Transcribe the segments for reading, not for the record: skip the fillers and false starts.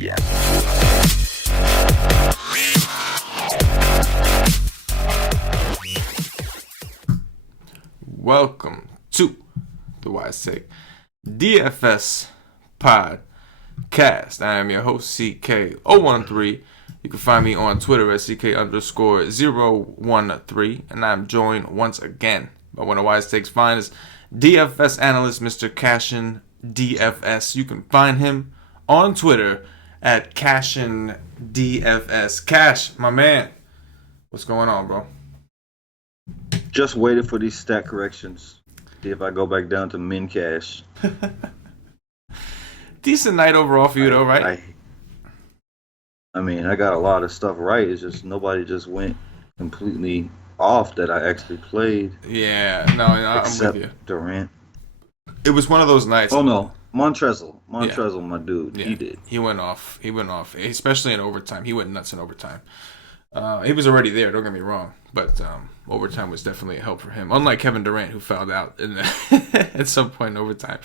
Yeah. Welcome to the Wise Take DFS podcast. I am your host, CK013. You can find me on Twitter at CK_013. And I'm joined once again by one of Wise Take's finest DFS analyst, Mr. CashinDFS. You can find him on Twitter at CashinDFS. Cash, my man, what's going on, bro? Just waited for these stat corrections. See if I go back down to min cash. Decent night overall for you, though, right? I mean, I got a lot of stuff right. It's just nobody just went completely off that I actually played. Yeah, no, I'm with you. Durant. It was one of those nights. Oh no, Montrezl, my dude. Yeah. He did. He went off, especially in overtime. He went nuts in overtime. He was already there, don't get me wrong, but overtime was definitely a help for him. Unlike Kevin Durant, who fouled out at some point in overtime.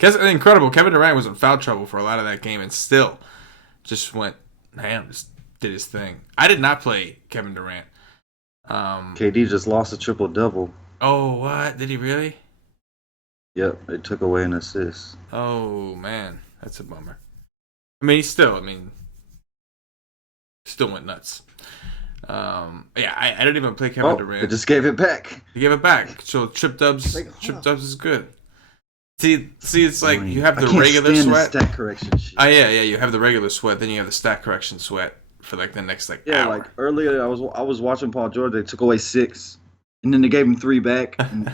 Incredible. Kevin Durant was in foul trouble for a lot of that game and still just went, just did his thing. I did not play Kevin Durant. KD just lost a triple-double. Oh, what? Did he really? Yep, they took away an assist. Oh, man. That's a bummer. I mean, still went nuts. I didn't even play Kevin Durant. They just gave it back. He gave it back. So Trip Dubs is good. See, it's like you have the regular sweat. The stat correction shit. Yeah. You have the regular sweat, then you have the stat correction sweat for like the next hour. Like earlier, I was watching Paul George. They took away 6, and then they gave him 3 back. And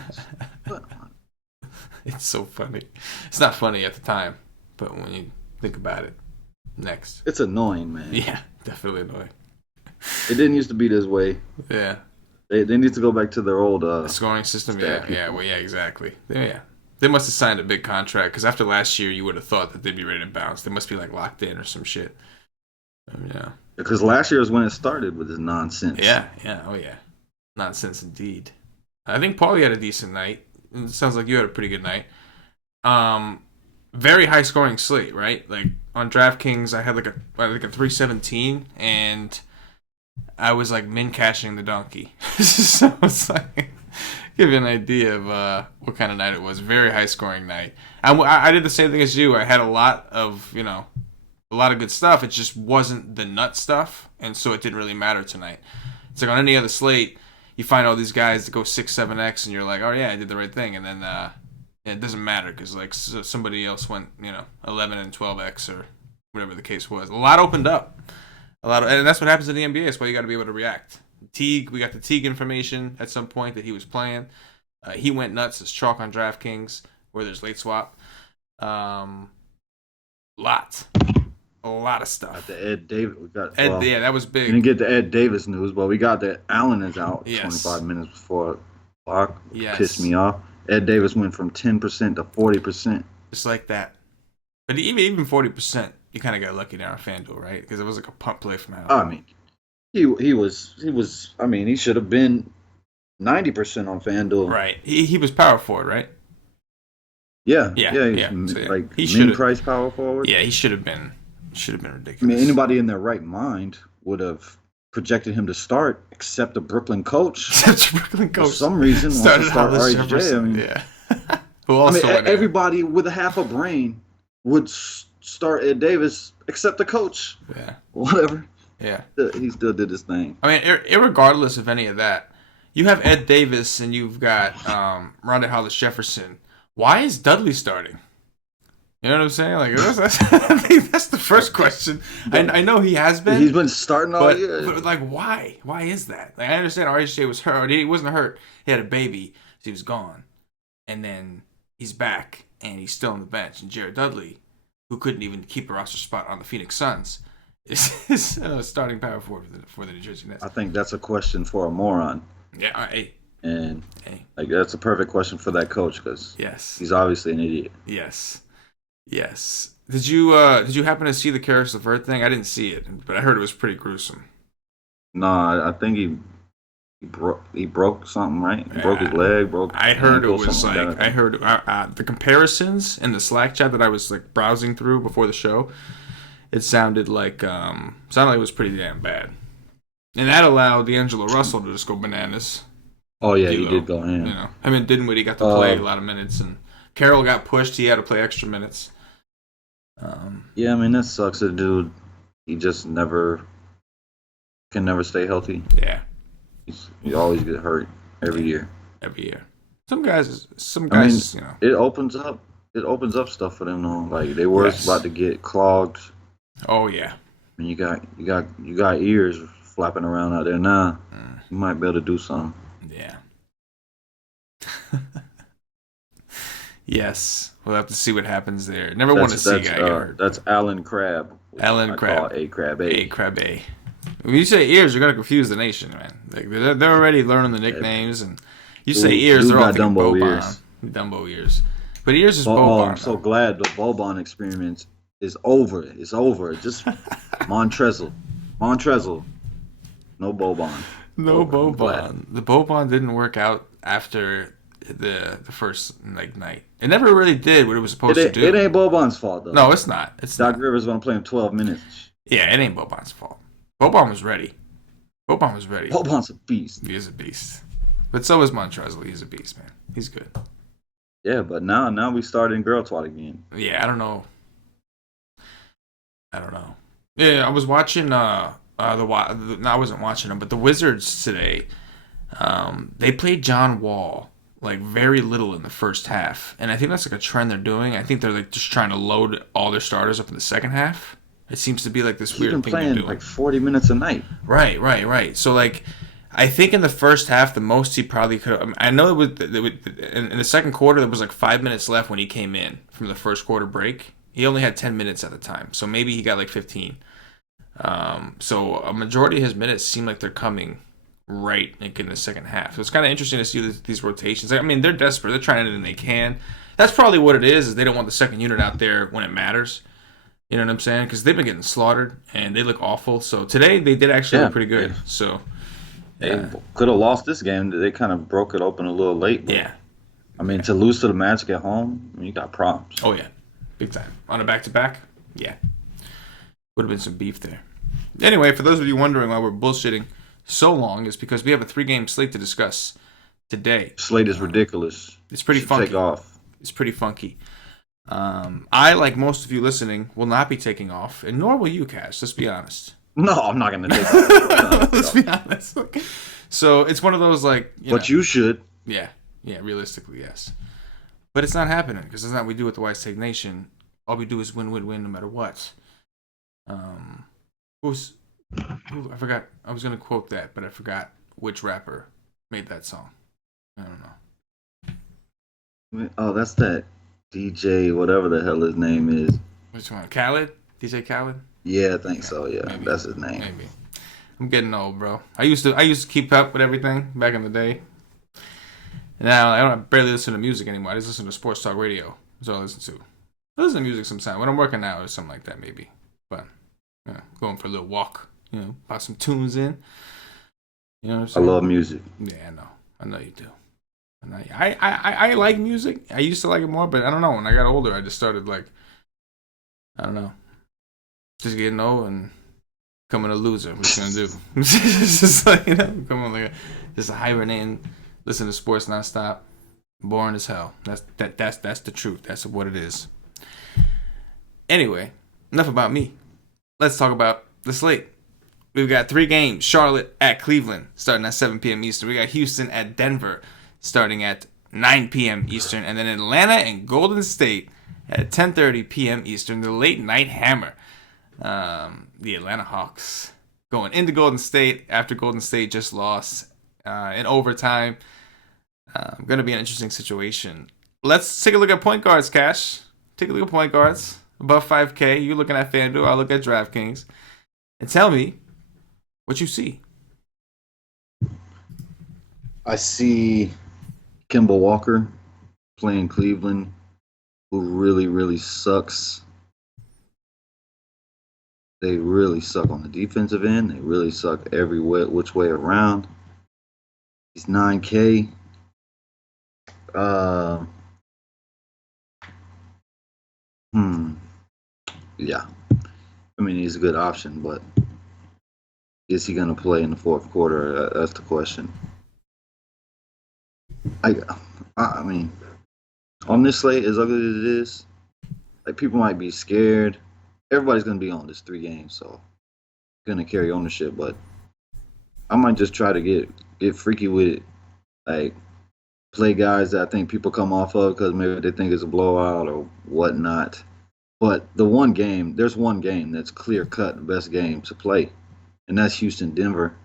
it's so funny. It's not funny at the time, but when you think about it, next. It's annoying, man. Yeah, definitely annoying. It didn't used to be this way. Yeah. They need to go back to their old scoring system. Yeah, exactly. Yeah. They must have signed a big contract because after last year, you would have thought that they'd be ready to bounce. They must be like locked in or some shit. Yeah. Because last year is when it started with this nonsense. Yeah. Oh, yeah. Nonsense indeed. I think Paulie had a decent night. It sounds like you had a pretty good night. Very high scoring slate, right? Like on DraftKings, I had like a 317, and I was like min cashing the donkey. So it's like give you an idea of what kind of night it was. Very high scoring night. I did the same thing as you. I had a lot of good stuff. It just wasn't the nut stuff, and so it didn't really matter tonight. It's like on any other slate, you find all these guys that go 6-7x, and you're like, oh yeah, I did the right thing, and then it doesn't matter because like somebody else went 11 and 12x or whatever the case was. A lot opened up. And that's what happens in the NBA. That's why you got to be able to react. Teague, we got the Teague information at some point that he was playing. He went nuts as chalk on DraftKings where there's late swap. A lot of stuff. Got the Ed Davis. That was big. We didn't get the Ed Davis news, but we got that Allen is out. Yes. 25 minutes before clock. Yes. Pissed me off. Ed Davis went from 10% to 40%. Just like that. But even 40%, you kind of got lucky there on FanDuel, right? Because it was like a pump play from Allen. I mean, he was. I mean, he should have been 90% on FanDuel. Right. He was power forward, right? Yeah. So, like he min-price power forward. Yeah, he should have been ridiculous. I mean, anybody in their right mind would have projected him to start, except the Brooklyn coach. For some reason, wants to start RJ. I mean, yeah. Who also everybody with a half a brain would start Ed Davis, except the coach. Yeah. Whatever. Yeah. He still did his thing. I mean, irregardless of any of that, you have Ed Davis and you've got Rondé Hollis-Jefferson. Why is Dudley starting? You know what I'm saying? Like I think that's the first question. I know he has been. He's been starting all year. But like, why? Why is that? Like, I understand RJ was hurt. He wasn't hurt. He had a baby, so he was gone, and then he's back and he's still on the bench. And Jared Dudley, who couldn't even keep a roster spot on the Phoenix Suns, is starting power forward for the New Jersey Nets. I think that's a question for a moron. Yeah. Like that's a perfect question for that coach because he's obviously an idiot. Yes. Did you happen to see the Karis LeVert thing? I didn't see it, but I heard it was pretty gruesome. No, I think he broke something, right? He broke his leg. I heard it was like I heard the comparisons in the Slack chat that I was like browsing through before the show. it sounded like it was pretty damn bad. And that allowed D'Angelo Russell to just go bananas. Oh, yeah, he did go in. Him and Dinwiddie got to play a lot of minutes, and Carroll got pushed. He had to play extra minutes. Yeah, I mean, that sucks. The dude, he just can never stay healthy. Yeah. He always get hurt every year. Every year. Some guys, I mean, it opens up stuff for them though. Like they were about to get clogged. Oh yeah. And you got ears flapping around out there now. You might be able to do something. Yeah. Yes. We'll have to see what happens there. Never want to see a guy get hurt. That's Alan Crabb. Alan Crabb. A Crab A. A Crab A. When you say ears, you're gonna confuse the nation, man. Like they're already learning the nicknames, and you say ears, they're all thinking Dumbo ears. Dumbo ears. But ears is Boban. I'm so glad the Boban experiment is over. It's over. Just Montrezl. No Boban. No Boban. The Boban didn't work out after the first night. It never really did what it was supposed to do. It ain't Boban's fault though. No, it's not. Doc Rivers gonna play him 12 minutes. Yeah, it ain't Boban's fault. Boban was ready. Boban's a beast. He is a beast. But so is Montrezl. He's a beast, man. He's good. Yeah, but now we starting girl twat again. Yeah, I don't know. Yeah, I was watching I wasn't watching them, but the Wizards today, they played John Wall like very little in the first half, and I think that's like a trend they're doing. I think they're like just trying to load all their starters up in the second half. It seems to be like this weird thing they're doing. He's been playing like 40 minutes a night. Right. So like, I think in the first half, the most he probably could. I know it was in the second quarter. There was like 5 minutes left when he came in from the first quarter break. He only had 10 minutes at the time, so maybe he got like 15. So a majority of his minutes seem like they're coming right like in the second half. So it's kind of interesting to see these rotations. I mean, they're desperate. They're trying anything they can. That's probably what it is they don't want the second unit out there when it matters. You know what I'm saying? Because they've been getting slaughtered and they look awful. So today they did actually look pretty good. So they could have lost this game. They kind of broke it open a little late. Yeah. I mean, to lose to the Magic at home, you got problems. Oh yeah, big time on a back-to-back. Yeah, would have been some beef there. Anyway, for those of you wondering why we're bullshitting so long, is because we have a 3-game slate to discuss today. Slate is ridiculous. It's pretty funky. Take off. It's pretty funky. I, like most of you listening, will not be taking off, and nor will you, Cash. Let's be honest. No, I'm not going to take off. Let's be honest. So it's one of those like. You should. Yeah, realistically, yes. But it's not happening because that's not what we do with the Wise Take Nation. All we do is win no matter what. I forgot. I was going to quote that, but I forgot which rapper made that song. I don't know. Oh, that's that DJ, whatever the hell his name is. Which one? Khaled? DJ Khaled? Yeah, I think so. Yeah, maybe. That's his name. Maybe. I'm getting old, bro. I used to keep up with everything back in the day. And now I barely listen to music anymore. I just listen to sports talk radio. That's all I listen to. I listen to music sometimes. When I'm working out or something like that, maybe. But going for a little walk, pop some tunes in. You know what I'm saying? I love music. Yeah, I know you do. I like music. I used to like it more, but I don't know. When I got older, I just started like, I don't know, just getting old and becoming a loser. What you gonna do? It's just like, becoming like just a hibernating, listen to sports nonstop, boring as hell. That's the truth. That's what it is. Anyway, enough about me. Let's talk about the slate. We've got 3 games. Charlotte at Cleveland, starting at 7 p.m. Eastern. We got Houston at Denver, starting at 9 p.m. Eastern. And then Atlanta and Golden State at 10:30 p.m. Eastern. The late night hammer. The Atlanta Hawks going into Golden State after Golden State just lost in overtime. Going to be an interesting situation. Let's take a look at point guards, Cash. Take a look at point guards. Above 5K. You looking at FanDuel. I'll look at DraftKings. And tell me what you see. I see Kemba Walker playing Cleveland, who really, really sucks. They really suck on the defensive end. They really suck every which way around. He's 9K. Yeah. I mean, he's a good option, but is he going to play in the fourth quarter? That's the question. I mean, on this slate, as ugly as it is, like people might be scared. Everybody's going to be on this 3 games, so going to carry ownership. But I might just try to get freaky with it, like play guys that I think people come off of because maybe they think it's a blowout or whatnot. But there's one game that's clear cut the best game to play, and that's Houston Denver.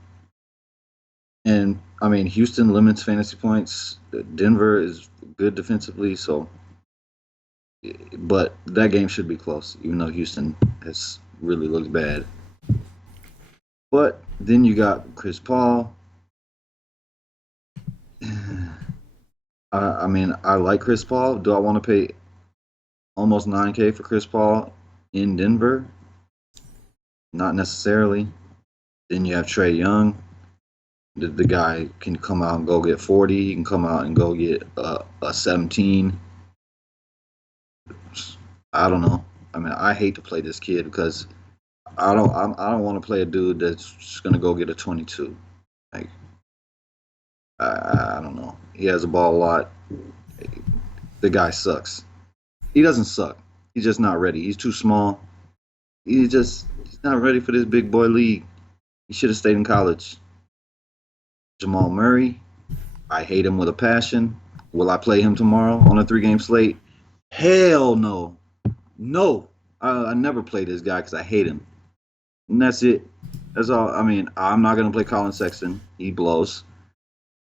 And I mean, Houston limits fantasy points. Denver is good defensively, so but that game should be close, even though Houston has really looked bad. But then you got Chris Paul. I mean, I like Chris Paul. Do I want to pay almost $9K for Chris Paul in Denver? Not necessarily. Then you have Trae Young. The guy can come out and go get 40. He can come out and go get a 17. I don't know. I mean, I hate to play this kid because I don't want to play a dude that's just gonna go get a 22. Like I don't know. He has the ball a lot. The guy sucks. He doesn't suck. He's just not ready. He's too small. He's not ready for this big boy league. He should have stayed in college. Jamal Murray, I hate him with a passion. Will I play him tomorrow on a 3-game slate? Hell no. No. I never play this guy because I hate him. And that's it. That's all. I mean, I'm not going to play Colin Sexton. He blows.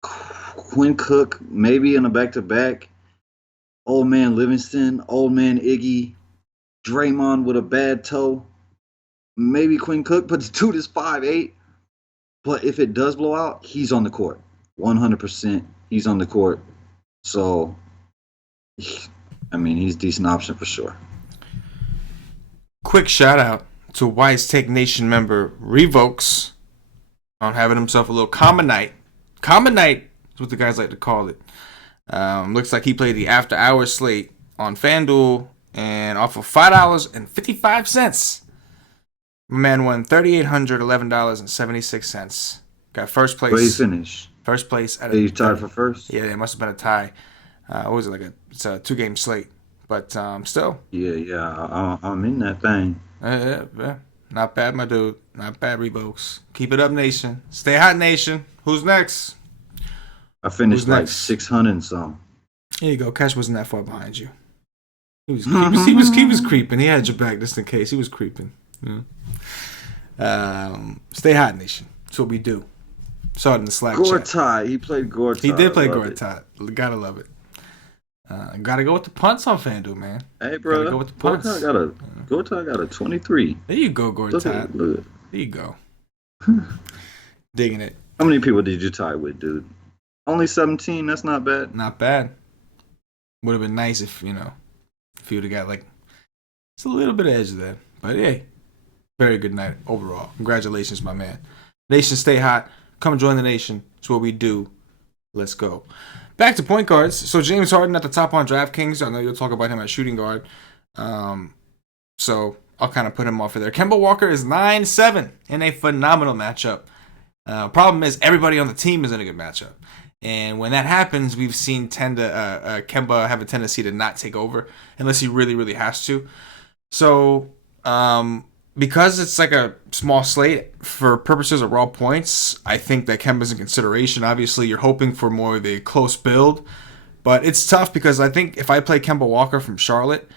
Quinn Cook, maybe in a back-to-back. Old man Livingston, old man Iggy, Draymond with a bad toe. Maybe Quinn Cook, but the dude is 5'8". But if it does blow out, he's on the court. 100% he's on the court. So, I mean, he's a decent option for sure. Quick shout out to Wise Take Nation member Revokes on having himself a little common night. Common night is what the guys like to call it. Looks like he played the after hours slate on FanDuel and off of $5.55. My man won $3,811.76. Got first place. Where you finish? First place. You tied for first? Yeah, it must have been a tie. What was it, it's a 2-game slate. But still. Yeah. I'm in that thing. Yeah. Not bad, my dude. Not bad, Revokes. Keep it up, Nation. Stay hot, Nation. Who's next? I finished like 600 and some. There you go. Cash wasn't that far behind you. He was creeping. He had your back just in case. He was creeping. Yeah. Stay hot, Nation. That's what we do. Saw it in the Slack chat. Gortat. He played Gortat. He did play Gortat. Gotta love it. Gotta go with the punts on FanDuel, man. Hey, bro. Gotta go with the punts. Gortat got a 23. There you go, Gortat. There you go. Digging it. How many people did you tie with, dude? Only 17. That's not bad. Not bad. Would have been nice if you would have got just a little bit of edge there. But hey, very good night overall. Congratulations, my man. Nation, stay hot. Come join the Nation. It's what we do. Let's go. Back to point guards. So James Harden at the top on DraftKings. I know you'll talk about him at shooting guard. So I'll kind of put him off of there. Kemba Walker is 9-7 in a phenomenal matchup. Problem is everybody on the team is in a good matchup. And when that happens, we've seen Kemba have a tendency to not take over unless he really, really has to. So because it's like a small slate for purposes of raw points, I think that Kemba's in consideration. Obviously, you're hoping for more of a close build, but it's tough because I think if I play Kemba Walker from Charlotte,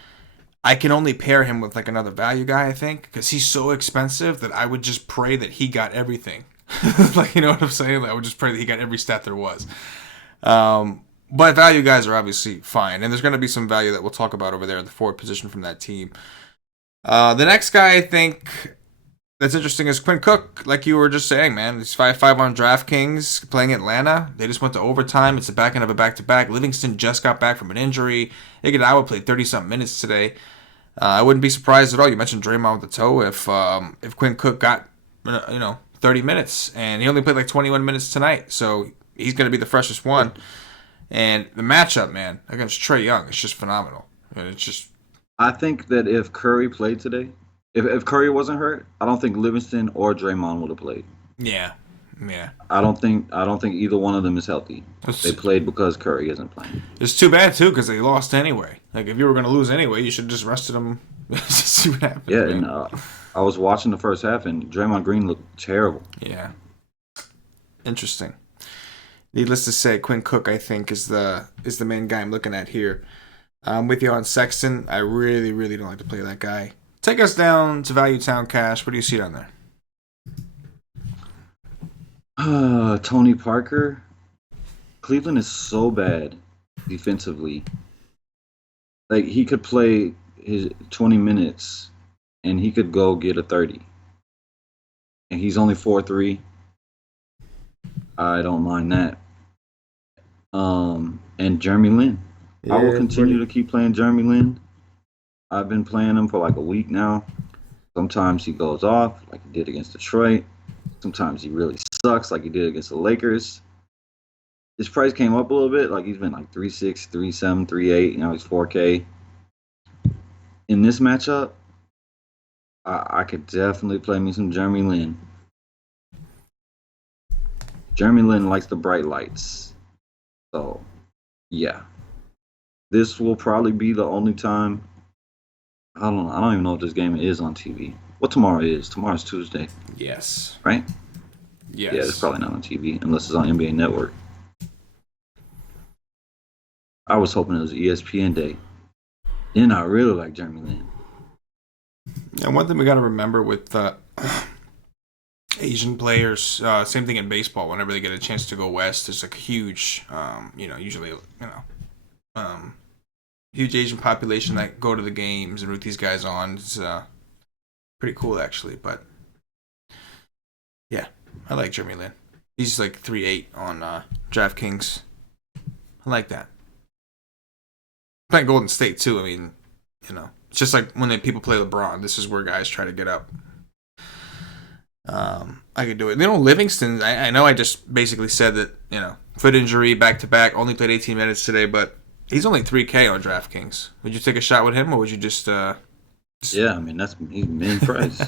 I can only pair him with another value guy, I think, because he's so expensive that I would just pray that he got everything. You know what I'm saying? I would just pray that he got every stat there was. But value guys are obviously fine, and there's going to be some value that we'll talk about over there at the forward position from that team. The next guy I think that's interesting is Quinn Cook, like you were just saying, man. He's 5-5 on DraftKings, playing Atlanta. They just went to overtime. It's the back end of a back-to-back. Livingston just got back from an injury. Iguodala played 30-something minutes today. I wouldn't be surprised at all. You mentioned Draymond with the toe. If Quinn Cook got 30 minutes, and he only played 21 minutes tonight, so he's going to be the freshest one. And the matchup, man, against Trae Young, it's just phenomenal. And it's just. I think that if Curry played today, If Curry wasn't hurt, I don't think Livingston or Draymond would have played. Yeah, yeah. I don't think either one of them is healthy. They It's, played because Curry isn't playing. it's too bad too because they lost anyway. Like if you were gonna lose anyway, you should have just rested them. Just see what happens, Yeah, and man. I was watching the first half, and Draymond Green looked terrible. Yeah, interesting. Needless to say, Quinn Cook I think is the main guy I'm looking at here. I'm with you on Sexton. I really, really don't like to play that guy. Take us down to Value Town Cash. What do you see down there? Tony Parker. Cleveland is so bad defensively. Like he could play his 20 minutes, and he could go get a 30. And he's only 4'3". I don't mind that. And Jeremy Lin. I will continue to keep playing Jeremy Lin. I've been playing him for like a week now. Sometimes he goes off, like he did against Detroit. Sometimes he really sucks, like he did against the Lakers. His price came up a little bit. Like he's been like 3.6, 3.7, 3.8. Now he's 4K. In this matchup, I could definitely play me some Jeremy Lin. Jeremy Lin likes the bright lights. So, yeah. This will probably be the only time. I don't know. I don't even know if this game is on TV. What tomorrow is? Tomorrow's Tuesday, Yes. right? Yes. Yeah, it's probably not on TV unless it's on NBA Network. I was hoping it was ESPN Day. And I really like Jeremy Lin. And one thing we got to remember with Asian players, same thing in baseball. Whenever they get a chance to go west, there's like a huge, usually, huge Asian population that go to the games and root these guys on. It's pretty cool actually. But yeah, I like Jeremy Lin. He's like 3.8 on DraftKings. I like that. Playing Golden State too. I mean, it's just like when people play LeBron. This is where guys try to get up. I could do it. Livingston. I know. I just basically said that foot injury, back to back. Only played 18 minutes today, but he's only 3K on DraftKings. Would you take a shot with him, or would you just? Yeah, I mean he's min price.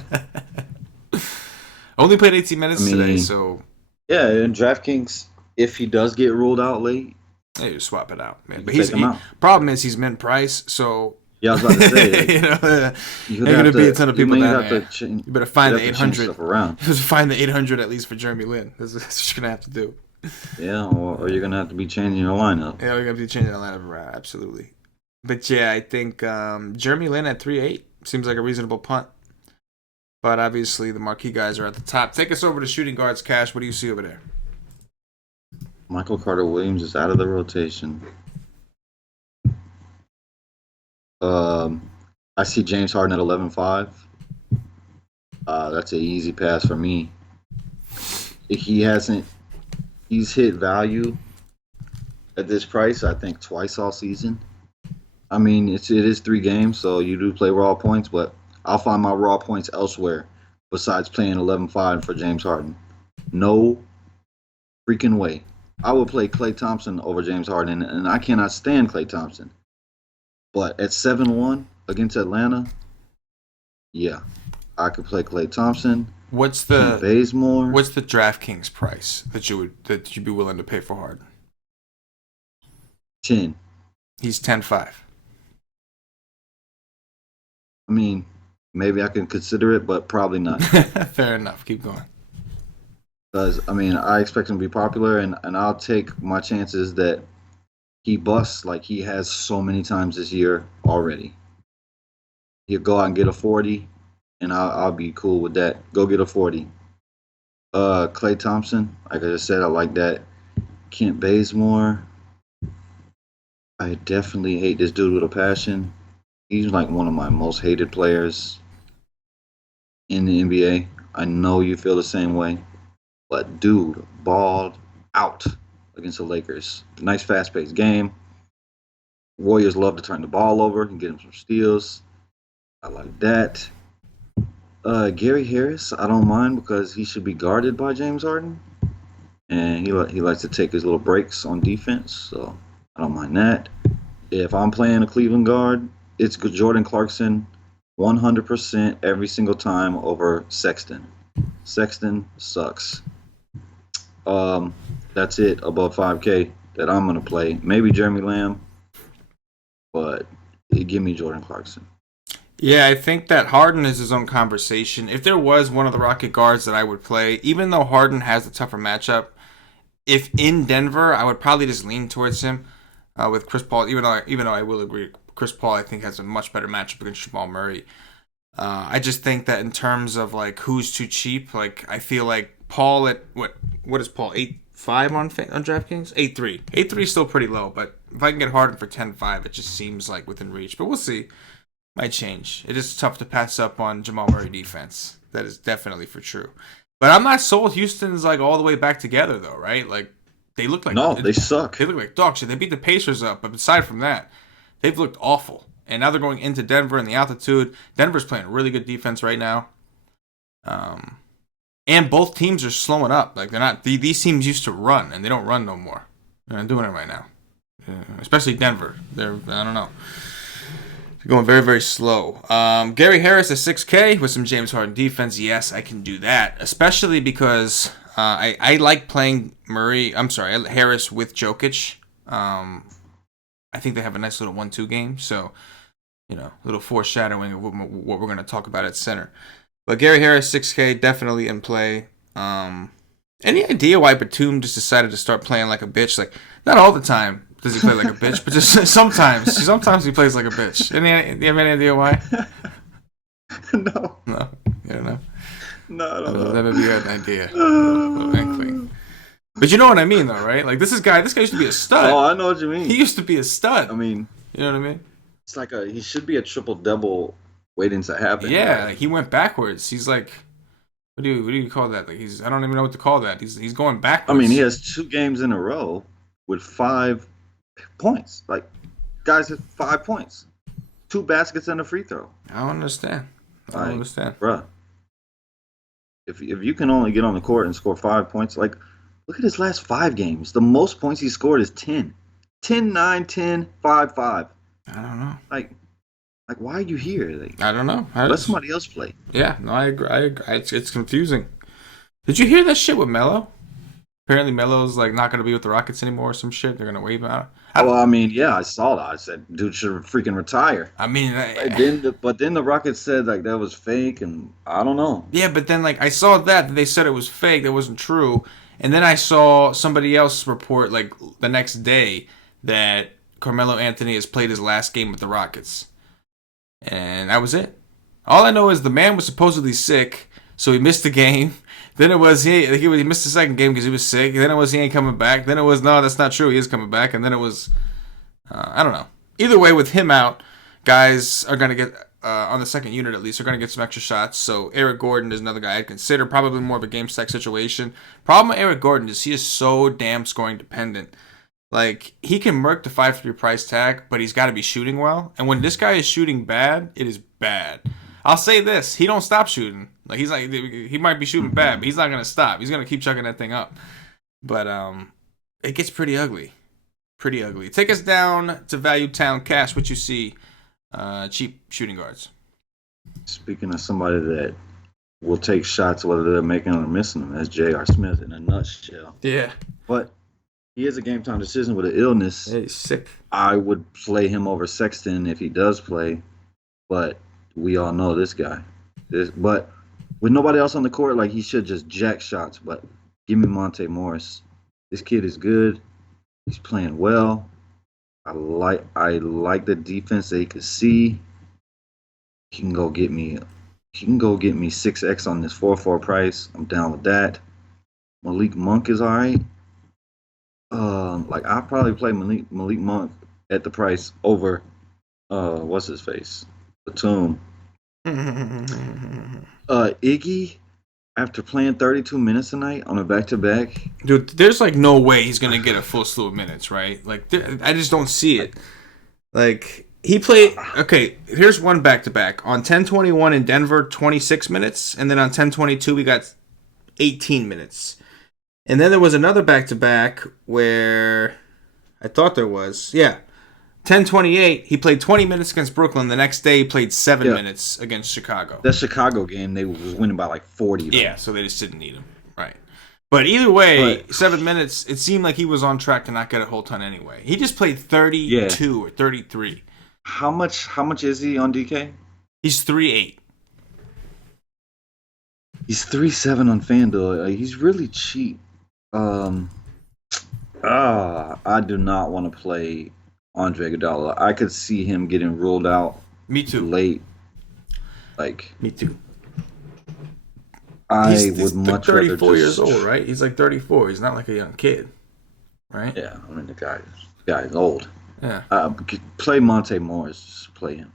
Only played 18 minutes today, so. Yeah, in DraftKings, if he does get ruled out late, hey, just swap it out, man. But take him out. Problem is he's min price, so. Yeah, I was about to say. There's gonna be a ton of people down there. You better find the 800. You better find the 800 at least for Jeremy Lin. That's what you're gonna have to do. Yeah, or you're gonna have to be changing your lineup. Yeah, we're gonna be changing the lineup around, absolutely. But yeah, I think Jeremy Lin at 3.8 seems like a reasonable punt. But obviously, the marquee guys are at the top. Take us over to shooting guards, Cash. What do you see over there? Michael Carter Williams is out of the rotation. I see James Harden at 11.5. That's an easy pass for me. He's hit value at this price, I think, twice all season. I mean, it is 3 games, so you do play raw points, but I'll find my raw points elsewhere besides playing 11.5 for James Harden. No freaking way. I would play Klay Thompson over James Harden, and I cannot stand Klay Thompson. But at 7-1 against Atlanta, yeah, I could play Klay Thompson. What's the Bazemore? What's the DraftKings price that you'd be willing to pay for Harden? 10. He's 10.5. I mean, maybe I can consider it, but probably not. Fair enough. Keep going. Because, I mean, I expect him to be popular, and I'll take my chances that he busts like he has so many times this year already. He'll go out and get a 40, and I'll be cool with that. Go get a 40. Klay Thompson, like I just said, I like that. Kent Bazemore, I definitely hate this dude with a passion. He's like one of my most hated players in the NBA. I know you feel the same way. But dude, balled out against the Lakers. Nice fast-paced game. Warriors love to turn the ball over and get him some steals. I like that. Gary Harris, I don't mind because he should be guarded by James Harden. And he likes to take his little breaks on defense, so I don't mind that. If I'm playing a Cleveland guard, it's Jordan Clarkson 100% every single time over Sexton. Sexton sucks. Um, that's it above 5K that I'm gonna play. Maybe Jeremy Lamb, but give me Jordan Clarkson. Yeah, I think that Harden is his own conversation. If there was one of the Rocket guards that I would play, even though Harden has the tougher matchup, if in Denver, I would probably just lean towards him with Chris Paul. Even though I will agree, Chris Paul I think has a much better matchup against Jamal Murray. I just think that in terms of like who's too cheap, like I feel like Paul at what is Paul 8.5 on DraftKings? 8.3. 8.3 is still pretty low, but if I can get Harden for 10.5, it just seems like within reach. But we'll see. Might change. It is tough to pass up on Jamal Murray defense. That is definitely for true. But I'm not sold Houston's like all the way back together though, right? Like they look like they suck. They look like dog shit. They beat the Pacers up, but aside from that, they've looked awful. And now they're going into Denver and the altitude. Denver's playing really good defense right now. And both teams are slowing up. Like they're not. These teams used to run, and they don't run no more. They're not doing it right now. Especially Denver. I don't know. Going very, very slow. Gary Harris at 6K with some James Harden defense. Yes, I can do that. Especially because I like playing Harris with Jokic. I think they have a nice little 1-2 game. So, a little foreshadowing of what we're going to talk about at center. But Gary Harris, 6K, definitely in play. Any idea why Batum just decided to start playing like a bitch? Like, not all the time does he play like a bitch, but just sometimes. Sometimes he plays like a bitch. Do you have any idea why? No. No? You don't know? No, I don't know. That maybe you had an idea. A little inkling. But you know what I mean, though, right? Like, this guy used to be a stud. Oh, I know what you mean. He used to be a stud. I mean... You know what I mean? It's like he should be a triple-double waiting to happen. Yeah, like he went backwards. He's like... What do you call that? Like I don't even know what to call that. He's going backwards. I mean, he has 2 games in a row with 5 points. Like, guys have 5 points. 2 baskets and a free throw. I don't understand. Bruh. If you can only get on the court and score 5 points, like, look at his last 5 games. The most points he scored is 10. 10, 9, 10, 5, 5. I don't know. Like why are you here? Like, I don't know. Let somebody else play. Yeah, no, I agree. It's confusing. Did you hear that shit with Melo? Apparently Melo's like not going to be with the Rockets anymore or some shit. They're going to waive him out. Well, I mean, yeah, I saw that. I said, dude should freaking retire. I mean... But then the Rockets said like that was fake, and I don't know. Yeah, but then like I saw that they said it was fake. That wasn't true. And then I saw somebody else report like the next day that Carmelo Anthony has played his last game with the Rockets. And that was it. All I know is the man was supposedly sick, so he missed the game. Then it was he missed the second game because he was sick. Then it was he ain't coming back. Then it was no, that's not true. He is coming back. And then it was I don't know. Either way, with him out, guys are gonna get on the second unit at least are gonna get some extra shots. So Eric Gordon is another guy I'd consider. Probably more of a game stack situation. Problem with Eric Gordon is he is so damn scoring dependent. Like, he can murk the 5-3 price tag, but he's got to be shooting well. And when this guy is shooting bad, it is bad. I'll say this. He don't stop shooting. Like, he might be shooting bad, but he's not going to stop. He's going to keep chucking that thing up. But it gets pretty ugly. Pretty ugly. Take us down to Value Town Cash. What you see? Cheap shooting guards. Speaking of somebody that will take shots whether they're making them or missing them, that's J.R. Smith in a nutshell. Yeah. But he is a game-time decision with an illness. Yeah, he's sick. I would play him over Sexton if he does play, but we all know this guy. But with nobody else on the court, like, he should just jack shots. But give me Monte Morris. This kid is good. He's playing well. I like the defense that he could see. He can go get me 6x on this 4-4 price. I'm down with that. Malik Monk is all right. I'll probably play Malik Monk at the price over what's his face? Batum. Iggy, after playing 32 minutes tonight on a back-to-back. Dude, there's like no way he's gonna get a full slew of minutes, right? Like, I just don't see it. Like, he played. Okay, here's one back-to-back on 10-21 in Denver, 26 minutes, and then on 10-22 we got 18 minutes. And then there was another back-to-back where I thought there was, 10:28, he played 20 minutes against Brooklyn. The next day, he played 7 minutes against Chicago. That Chicago game, they was winning by like 40. Though. Yeah, so they just didn't need him. Right. But either way, 7 minutes, it seemed like he was on track to not get a whole ton anyway. He just played 32 or 33. How much is he on DK? He's 3.8. He's 3.7 on FanDuel. He's really cheap. I do not want to play Andre Iguodala. I could see him getting ruled out. Me too. Late. Me too. He's much 34 years old, right? He's like 34. He's not like a young kid, right? Yeah, I mean the guy's old. Yeah. Play Monte Morris. Just play him,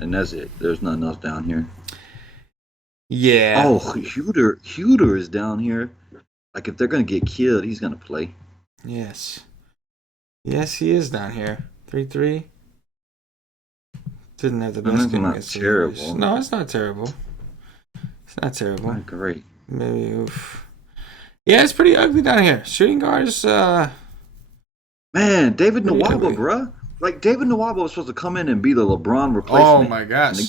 and that's it. There's nothing else down here. Yeah. Oh, Huter is down here. Like if they're gonna get killed, he's gonna play. Yes, he is down here. 3-3. Didn't have the best game. Not terrible. No, it's not terrible. It's not terrible. Not great. Maybe. Oof. Yeah, it's pretty ugly down here. Shooting guards. Man, David Nwaba, bruh. Like David Nwaba was supposed to come in and be the LeBron replacement. Oh my gosh. And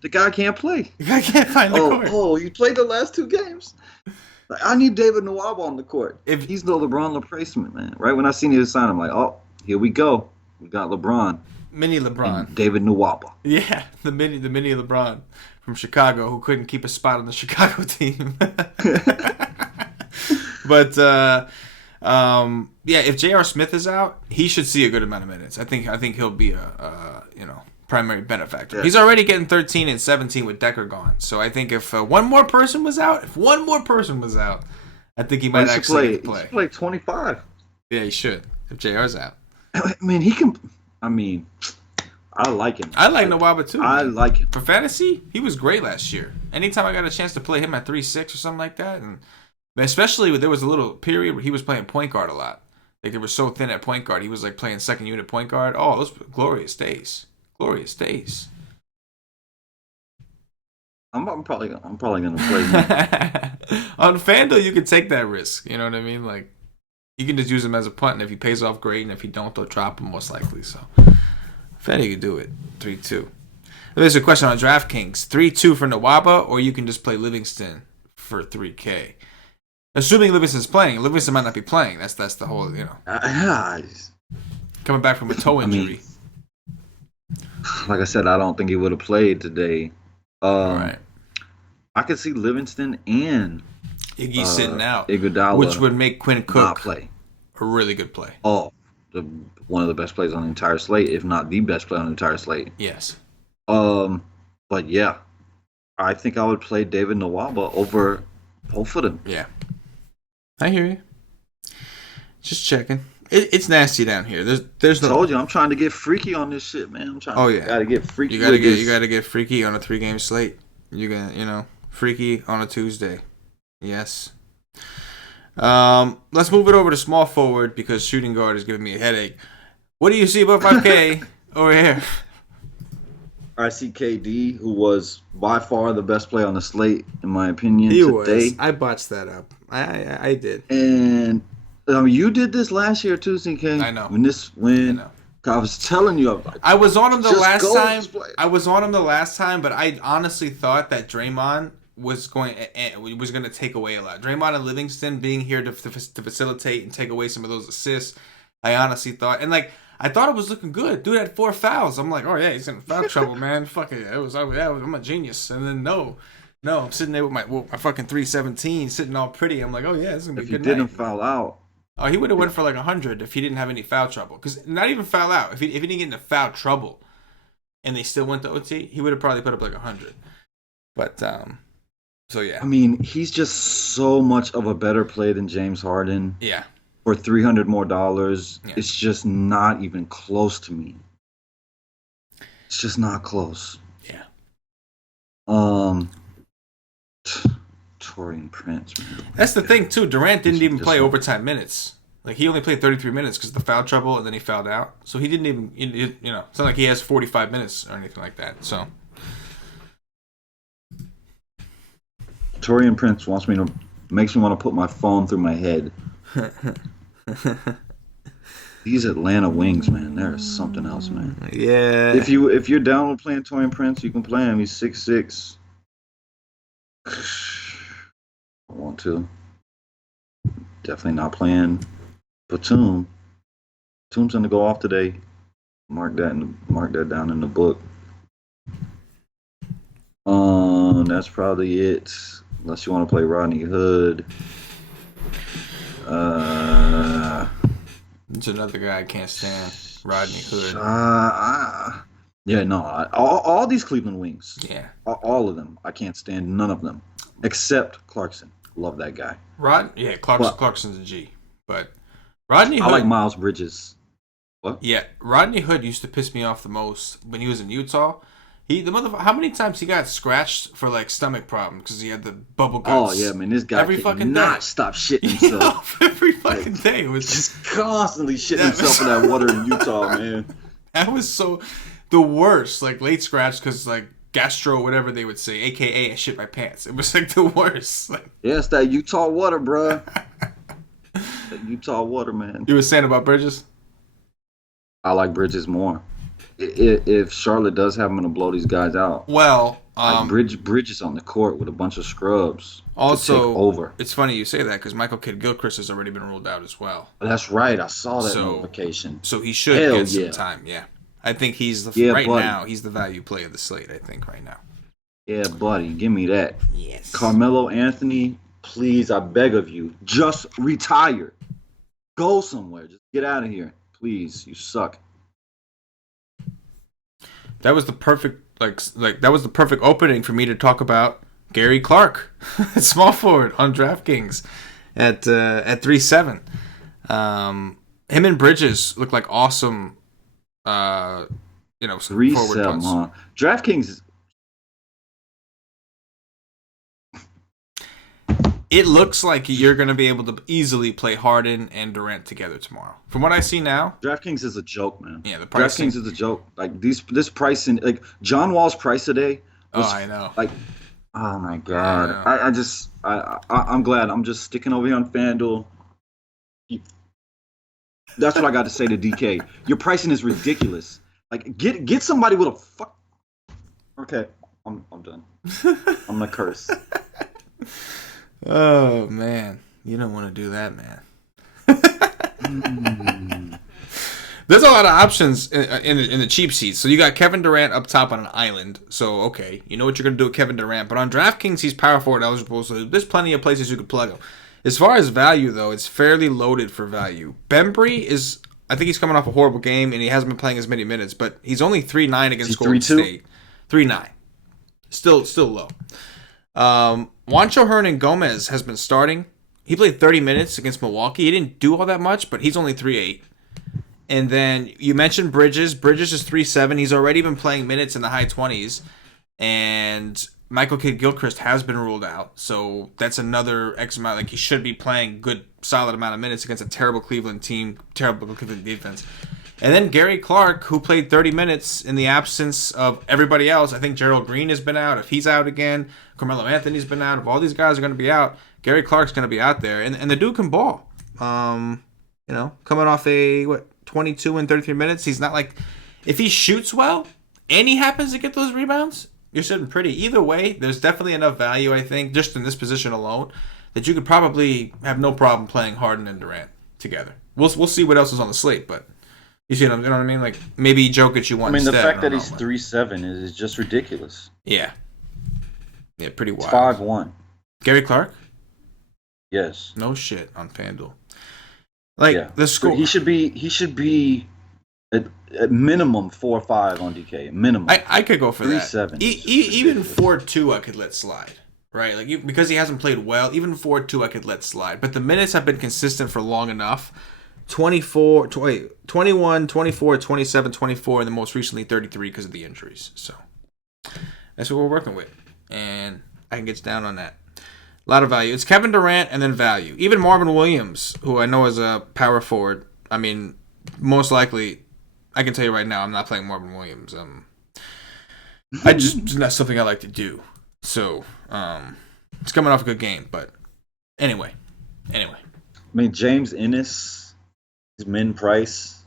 the guy can't play. The guy can't find the court. Oh, you played the last 2 games. Like, I need David Nwaba on the court. If he's the LeBron replacement, man. Right when I seen his sign, I'm like, oh, here we go. We got LeBron. Mini LeBron. And David Nwaba. Yeah, the mini LeBron from Chicago who couldn't keep a spot on the Chicago team. But if J.R. Smith is out, he should see a good amount of minutes. I think he'll be a primary benefactor. Yeah. He's already getting 13 and 17 with Decker gone. So I think if one more person was out, I think he might actually play. He should play 25. Yeah, he should if JR's out. I mean, he can. I mean, I like him. I like Nwaba too. I like him. For fantasy, he was great last year. Anytime I got a chance to play him at 3-6 or something like that, and especially when there was a little period where he was playing point guard a lot. Like they were so thin at point guard, he was like playing second unit point guard. Oh, those glorious days. Glorious days. I'm probably gonna play him. On FanDuel, you can take that risk. You know what I mean? Like you can just use him as a punt, and if he pays off, great. And if he don't, they'll drop him most likely. So FanDuel, you can do it. 3-2. There's a question on DraftKings: 3-2 for Nwaba, or you can just play Livingston for 3K. Assuming Livingston's playing, Livingston might not be playing. That's the whole coming back from a toe injury. Like I said, I don't think he would have played today. Right. I could see Livingston and Iggy sitting out, Iguodala, which would make Quinn Cook not play. A really good play. Oh, one of the best plays on the entire slate, if not the best play on the entire slate. Yes. But yeah, I think I would play David Nwaba over both of them. Yeah, I hear you. Just checking. It's nasty down here. There's no. I told you, I'm trying to get freaky on this shit, man. Gotta get freaky. You gotta get freaky on a 3-game slate. You got freaky on a Tuesday. Yes. Let's move it over to small forward because shooting guard is giving me a headache. What do you see above 5K over here? I see KD, who was by far the best player on the slate, in my opinion, he today. Was. I botched that up. I did. And you did this last year too, CK. I know. I was telling you, I was on him the last time. But I honestly thought that Draymond was going to take away a lot. Draymond and Livingston being here to facilitate and take away some of those assists. I honestly thought, and I thought it was looking good. Dude had 4 fouls. I'm like, oh yeah, he's in foul trouble, man. Fuck it, I'm a genius. And then no, I'm sitting there with my fucking 317, sitting all pretty. I'm like, oh yeah, this is gonna be a good night. If he didn't foul out. Oh, he would have went for 100 if he didn't have any foul trouble. Because not even foul out. If he didn't get into foul trouble, and they still went to OT, he would have probably put up 100. But so yeah. I mean, he's just so much of a better play than James Harden. Yeah. For $300 more, it's just not even close to me. It's just not close. Yeah. Torian Prince, man. That's the thing too. Durant didn't even play overtime minutes. He only played 33 minutes because of the foul trouble, and then he fouled out. So he didn't even, it's not like he has 45 minutes or anything like that. So Torian Prince makes me want to put my phone through my head. These Atlanta wings, man, they're something else, man. Yeah. If you're down with playing Torian Prince, you can play him. He's 6'6". I want to. Definitely not playing Batum. Batum's gonna go off today. Mark that down in the book. That's probably it. Unless you want to play Rodney Hood. It's another guy I can't stand. Rodney Hood. Yeah, no. All these Cleveland wings. Yeah. All of them. I can't stand none of them. Except Clarkson. Love that guy. Clarkson's a G. But Rodney Hood. I like Miles Bridges. What? Yeah, Rodney Hood used to piss me off the most when he was in Utah. How many times he got scratched for like stomach problems because he had the bubble guts? Oh yeah, man, this guy every fucking cannot day. Stop shitting himself. Every fucking day it was just constantly shitting himself in that water in Utah, man. That was the worst. Like late scratch because like gastro, whatever they would say, aka I shit my pants. It was like the worst. Like, yeah, it's that Utah water, bro. That Utah water, man. You were saying about Bridges? I like Bridges more. If Charlotte does have him to blow these guys out, well, like Bridges on the court with a bunch of scrubs. Also, to take over. It's funny you say that because Michael Kidd-Gilchrist has already been ruled out as well. That's right. I saw that notification. So he should get some time. Yeah, I think he's now he's the value play of the slate. I think right now. Yeah, buddy, give me that. Yes. Carmelo Anthony, please, I beg of you, just retire. Go somewhere. Just get out of here, please. You suck. That was the perfect that was the perfect opening for me to talk about Gary Clark, small forward on DraftKings at 3.7. Him and Bridges look like awesome. 3.7, huh? DraftKings. It looks like you're going to be able to easily play Harden and Durant together tomorrow. From what I see now, DraftKings is a joke, man. Yeah, the pricing. DraftKings is a joke. Like this pricing, like John Wall's price today. I know. Like, oh my god. I'm glad. I'm just sticking over here on FanDuel. That's what I got to say to DK. Your pricing is ridiculous. Like, get somebody with a fuck. Okay, I'm done. I'm gonna curse. Oh man, you don't want to do that, man. There's a lot of options in the cheap seats. So you got Kevin Durant up top on an island. So okay, you know what you're gonna do with Kevin Durant. But on DraftKings, he's power forward eligible. So there's plenty of places you could plug him. As far as value though, it's fairly loaded for value. Bembry is, I think he's coming off a horrible game and he hasn't been playing as many minutes. But he's only 3.9 against Golden State. 3.9, still low. Juancho Hernan-Gomez has been starting. He played 30 minutes against Milwaukee. He didn't do all that much, but he's only 3.8. And then you mentioned Bridges. Bridges is 3.7. He's already been playing minutes in the high 20s. And Michael Kidd-Gilchrist has been ruled out. So that's another X amount. Like he should be playing good, solid amount of minutes against a terrible Cleveland team, terrible Cleveland defense. And then Gary Clark, who played 30 minutes in the absence of everybody else. I think Gerald Green has been out. If he's out again, Carmelo Anthony's been out. If all these guys are going to be out, Gary Clark's going to be out there. And the dude can ball. Coming off 22 and 33 minutes. He's not like, if he shoots well and he happens to get those rebounds, you're sitting pretty. Either way, there's definitely enough value, I think, just in this position alone, that you could probably have no problem playing Harden and Durant together. We'll see what else is on the slate, but you know what I mean? Like maybe Jokic you want. I mean, instead, the fact that he's 3.7 is just ridiculous. Yeah, pretty wild. 5'1". Gary Clark? Yes. No shit on FanDuel. Like the score, he should be at minimum 4.5 on DK. Minimum. I could go for 3.7. that. Even 4.2 I could let slide. Right, like because he hasn't played well, even 4.2 I could let slide. But the minutes have been consistent for long enough. 21, 24, 27, 24, and then most recently 33 because of the injuries. So that's what we're working with. And I can get down on that. A lot of value. It's Kevin Durant and then value. Even Marvin Williams, who I know is a power forward, I mean, most likely, I can tell you right now, I'm not playing Marvin Williams. It's not something I like to do. So, it's coming off a good game. But anyway. I mean, James Ennis his min price.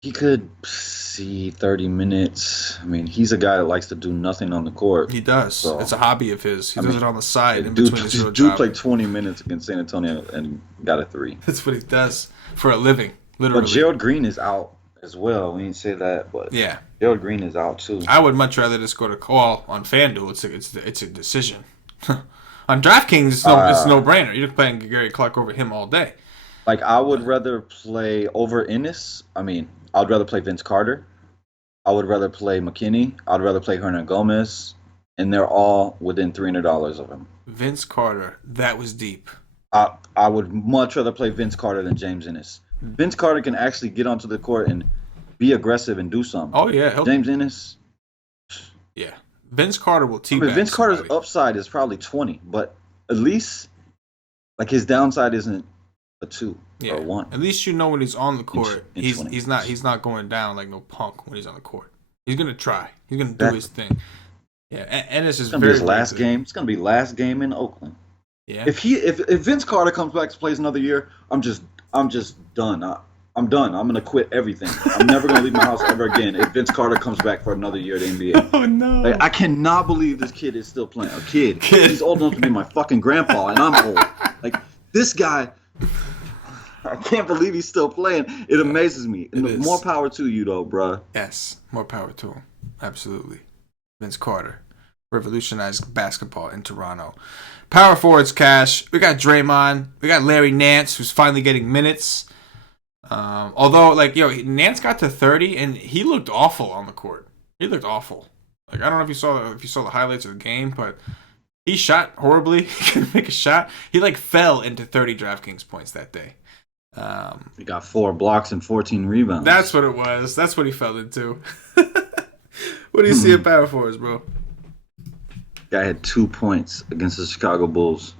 He could see 30 minutes. I mean, he's a guy that likes to do nothing on the court. He does. So, It's a hobby of his. He does it on the side in dude, between his real dude job. played 20 minutes against San Antonio and got a 3. That's what he does for a living, literally. But Gerald Green is out as well. We didn't say that, but yeah, Gerald Green is out too. I would much rather just go to call on FanDuel. It's a decision. On DraftKings, it's no brainer. You're playing Gary Clark over him all day. Like, I would rather play over Ennis. I mean, I would rather play Vince Carter. I would rather play McKinney. I would rather play Hernan Gomez. And they're all within $300 of him. Vince Carter, that was deep. I would much rather play Vince Carter than James Ennis. Vince Carter can actually get onto the court and be aggressive and do something. Oh, yeah. James Ennis. Yeah. Vince Carter will teabag Vince Carter's somebody. upside is probably 20, but at least, like, his downside isn't a 2 or a 1. At least you know when he's on the court, he's not going down like no punk when he's on the court. He's gonna try. He's gonna do his thing. Yeah, Ennis is gonna be his last game. It's gonna be last game in Oakland. Yeah. If Vince Carter comes back to play another year, I'm just done. I'm done. I'm gonna quit everything. I'm never gonna leave my house ever again if Vince Carter comes back for another year at the NBA. Oh no! Like, I cannot believe this kid is still playing. A kid. He's old enough to be my fucking grandpa, and I'm old. Like, this guy. I can't believe he's still playing. It amazes me. And more power to you, though, bruh. Yes, more power to him. Absolutely. Vince Carter revolutionized basketball in Toronto. Power forwards, Cash. We got Draymond. We got Larry Nance, who's finally getting minutes. Although, Nance got to 30, and he looked awful on the court. He looked awful. Like, I don't know if you saw the highlights of the game, but he shot horribly. He couldn't make a shot. He fell into 30 DraftKings points that day. He got 4 blocks and 14 rebounds. That's what it was. That's what he fell into. What do you see at power forwards, bro? Guy had 2 points against the Chicago Bulls.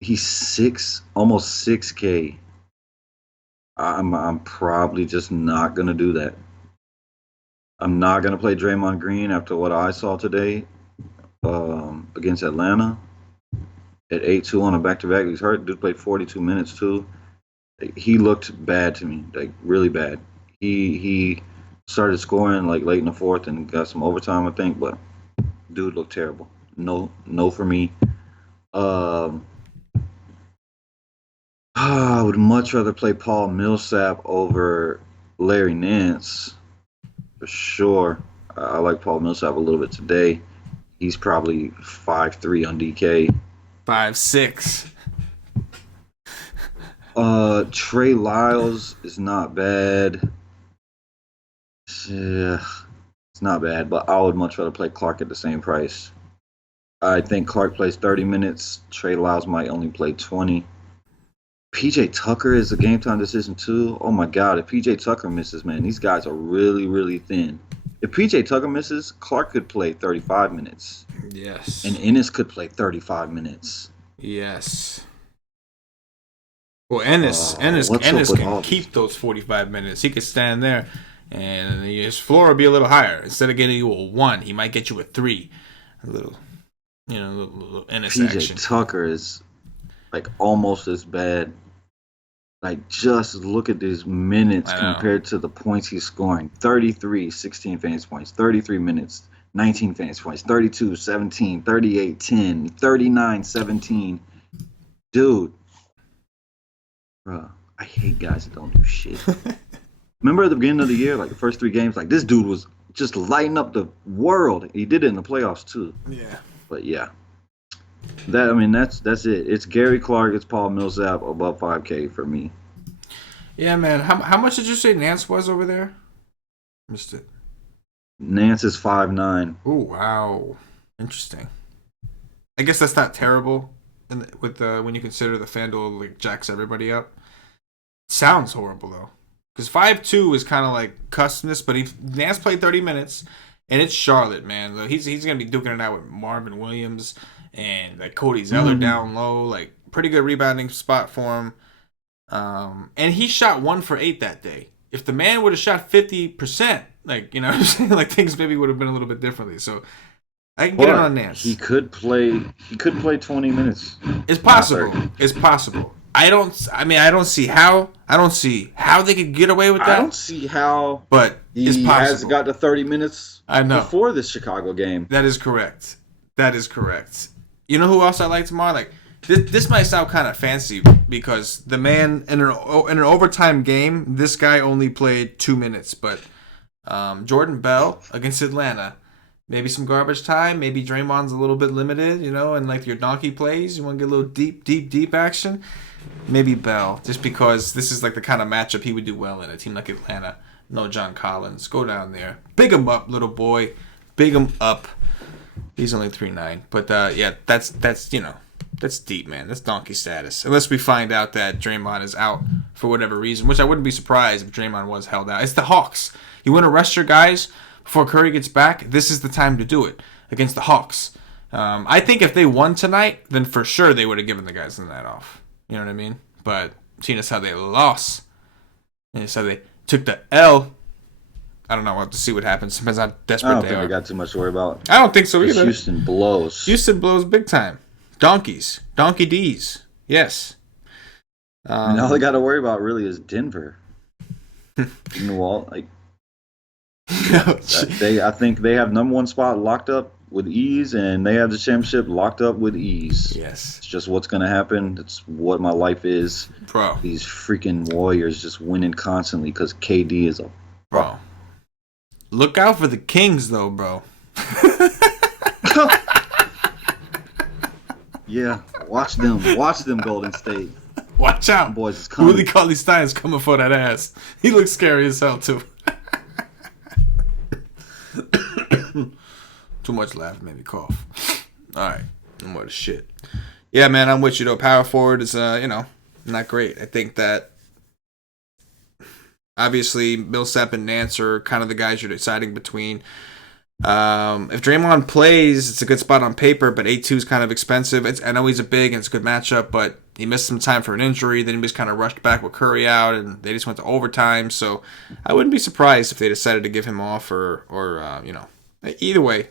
He's almost 6K. I'm probably just not gonna do that. I'm not gonna play Draymond Green after what I saw today against Atlanta. At 8-2 on a back-to-back. He's hurt. Dude played 42 minutes, too. He looked bad to me, really bad. He started scoring, late in the fourth and got some overtime, I think, but dude looked terrible. No for me. I would much rather play Paul Millsap over Larry Nance, for sure. I like Paul Millsap a little bit today. He's probably 5'3" on DK. 5'6". Trey Lyles is not bad. Yeah, it's not bad, but I would much rather play Clark at the same price. I think Clark plays 30 minutes. Trey Lyles might only play 20. PJ Tucker is a game time decision too. Oh my God, if PJ Tucker misses, man, these guys are really, really thin. If PJ Tucker misses, Clark could play 35 minutes. Yes. And Ennis could play 35 minutes. Yes. Well, Ennis can keep those 45 minutes. He could stand there, and his floor will be a little higher. Instead of getting you a 1, he might get you a 3. A little Ennis action. PJ Tucker is almost as bad. Just look at these minutes compared to the points he's scoring. 33, 16 fantasy points. 33 minutes, 19 fantasy points. 32, 17, 38, 10, 39, 17. Dude. Bro, I hate guys that don't do shit. Remember at the beginning of the year, the first 3 games, this dude was just lighting up the world. He did it in the playoffs too. Yeah. But yeah. That's it. It's Gary Clark, it's Paul Millsap above 5K for me. Yeah, man. How much did you say Nance was over there? Missed it. Nance is 5'9". Oh, wow. Interesting. I guess that's not terrible when you consider the FanDuel jacks everybody up. Sounds horrible though. Because 5'2" is kind of customness, but Nance played 30 minutes, and it's Charlotte, man. He's going to be duking it out with Marvin Williams and Cody Zeller down low. Pretty good rebounding spot for him. And he shot 1 for 8 that day. If the man would have shot 50%, things maybe would have been a little bit differently. So I can get it on Nance. He could play 20 minutes. It's possible. It's possible. I don't see how they could get away with that. I don't see how, but it's he possible. has got to 30 minutes I know. before this Chicago game. That is correct. You know who else I like tomorrow? Like this might sound kind of fancy because the man in an overtime game, this guy only played 2 minutes, but Jordan Bell against Atlanta. Maybe some garbage time. Maybe Draymond's a little bit limited, and like your donkey plays, you want to get a little deep action. Maybe Bell, just because this is like the kind of matchup he would do well in a team like Atlanta. No John Collins. Go down there. Big him up, little boy. Big him up. He's only 3'9". But yeah, that's deep, man. That's donkey status. Unless we find out that Draymond is out for whatever reason, which I wouldn't be surprised if Draymond was held out. It's the Hawks. You want to rest your guys before Curry gets back? This is the time to do it against the Hawks. I think if they won tonight, then for sure they would have given the guys the night off. You know what I mean? But seeing as how they lost, and so they took the L, I don't know. We'll have to see what happens. Depends how desperate I don't they think are. I got too much to worry about. I don't think so either. Houston blows. Houston blows big time. Donkeys. Donkey D's. Yes. And all they got to worry about really is Denver. Like, I think they have number one spot locked up with ease, and they have the championship locked up with ease. Yes. It's just what's going to happen. It's what my life is. Bro. These freaking Warriors just winning constantly because KD is a... Bro. Look out for the Kings, though, bro. Yeah, watch them, Golden State. Watch out. Boys is coming. Willie Cauley-Stein's coming for that ass. He looks scary as hell, too. Too much laugh made me cough. All right, no more shit. Yeah, man, I'm with you though. Power forward is not great. I think that obviously Millsap and Nance are kind of the guys you're deciding between. If Draymond plays, it's a good spot on paper, but 8-2 is kind of expensive. I know he's a big and it's a good matchup, but he missed some time for an injury. Then he was kind of rushed back with Curry out, and they just went to overtime. So I wouldn't be surprised if they decided to give him off or either way.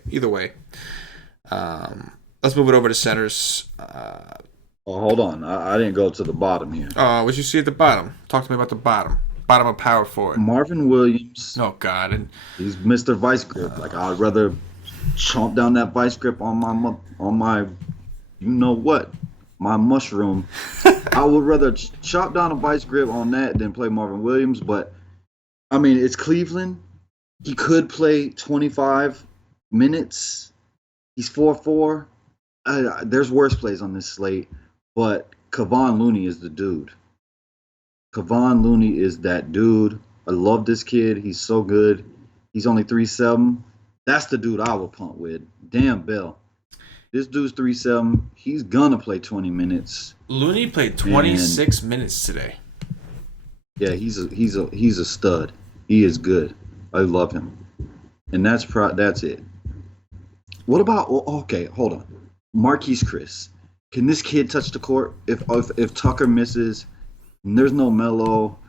Let's move it over to centers. Hold on. I didn't go to the bottom here. What you see at the bottom? Talk to me about the bottom. Bottom of power forward. Marvin Williams. Oh, God. And he's Mr. Vice Grip. Like, I'd rather chomp down that Vice Grip on my you know what, my mushroom. I would rather chop down a Vice Grip on that than play Marvin Williams. But, I mean, it's Cleveland. He could play 25 minutes. He's 4'4". There's worse plays on this slate, but Kevon Looney is the dude. Kevon Looney is that dude. I love this kid. He's so good. He's only 3'7". That's the dude I would punt with. Damn, Bell. This dude's 3'7". He's gonna play 20 minutes. Looney played 26 minutes today. Yeah, he's a stud. He is good. I love him. And that's it. What about? Okay, hold on. Marquise Chris. Can this kid touch the court? If Tucker misses, and there's no Melo.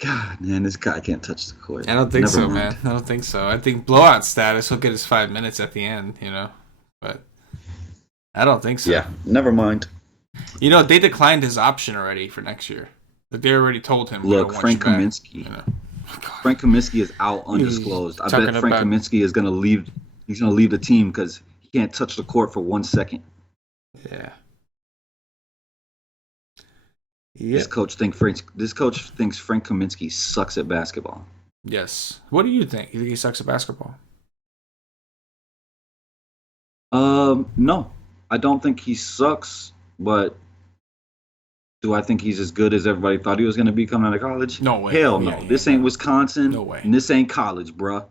God, man, this guy can't touch the court. I don't think so, man. I don't think so. I think blowout status, he'll get his 5 minutes at the end, But I don't think so. Yeah, never mind. They declined his option already for next year. They already told him. Look, Frank Kaminsky. Frank Kaminsky is out undisclosed. I bet Frank Kaminsky is going to leave. He's going to leave the team because he can't touch the court for 1 second. Yeah. Yep. This coach thinks Frank Kaminsky sucks at basketball. Yes. What do you think? You think he sucks at basketball? No. I don't think he sucks, but do I think he's as good as everybody thought he was going to be coming out of college? No way. Hell no. This ain't Wisconsin. No way. And this ain't college, bruh.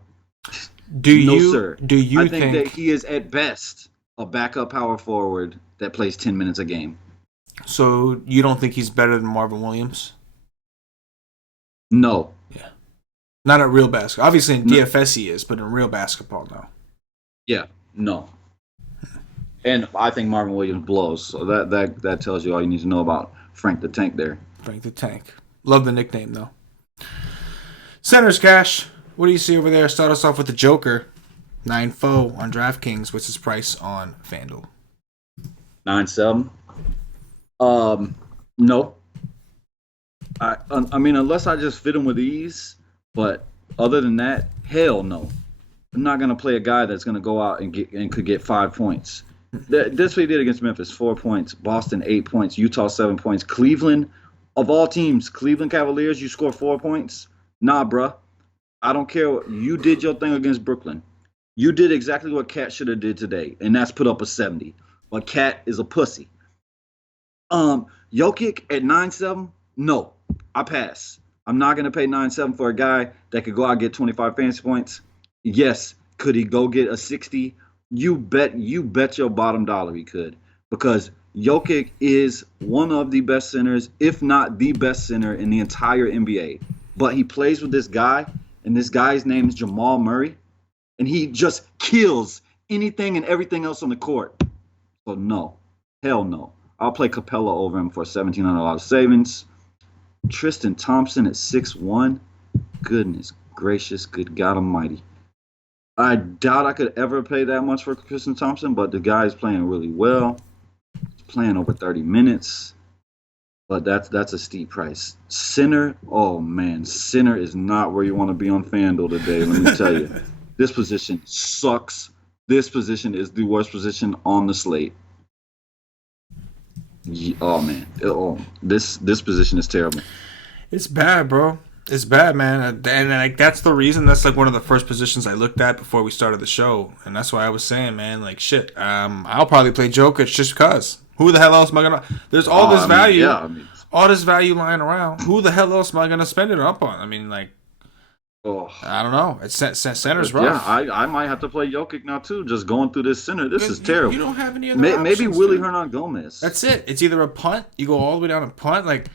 Sir. I think that he is at best a backup power forward that plays 10 minutes a game. So you don't think he's better than Marvin Williams? No. Yeah. Not at real basketball. Obviously in DFS he is, but in real basketball, no. Yeah, no. And I think Marvin Williams blows. So that tells you all you need to know about Frank the Tank there. Frank the Tank. Love the nickname, though. Centers, Cash. What do you see over there? Start us off with the Joker. 9-4 on DraftKings. What's his price on FanDuel? 9-7. No. I mean, unless I just fit him with ease, but other than that, hell no. I'm not gonna play a guy that's gonna go out and could get 5 points. That's what he did against Memphis: 4 points. Boston 8 points. Utah 7 points. Cleveland, of all teams, Cleveland Cavaliers, you score 4 points. Nah, bruh. I don't care. You did your thing against Brooklyn. You did exactly what Cat should have did today, and that's put up a 70. But Cat is a pussy. Jokic at 9-7, no, I pass. I'm not gonna pay 9-7 for a guy that could go out and get 25 fantasy points. Yes, could he go get a 60? You bet your bottom dollar he could, because Jokic is one of the best centers, if not the best center in the entire NBA. But he plays with this guy, and this guy's name is Jamal Murray, and he just kills anything and everything else on the court. So no, hell no. I'll play Capella over him for $1,700 savings. Tristan Thompson at 6'1". Goodness gracious, good God Almighty. I doubt I could ever pay that much for Tristan Thompson, but the guy is playing really well. He's playing over 30 minutes, but that's a steep price. Center, oh man, center is not where you want to be on FanDuel today. Let me tell you, this position sucks. This position is the worst position on the slate. Oh man, this position is terrible. It's bad, bro. It's bad, man. And like that's the reason. That's like one of the first positions I looked at before we started the show, and that's why I was saying, man, like shit. I'll probably play Jokic just because. Who the hell else am I gonna? There's all this value, all this value lying around. Who the hell else am I gonna spend it up on? I mean, like, I don't know. It's center's rough. Yeah, I might have to play Jokic now too. Just going through this center, this is terrible. You don't have any other options. Maybe Willie Hernan-Gomez. That's it. It's either a punt. You go all the way down and punt. Like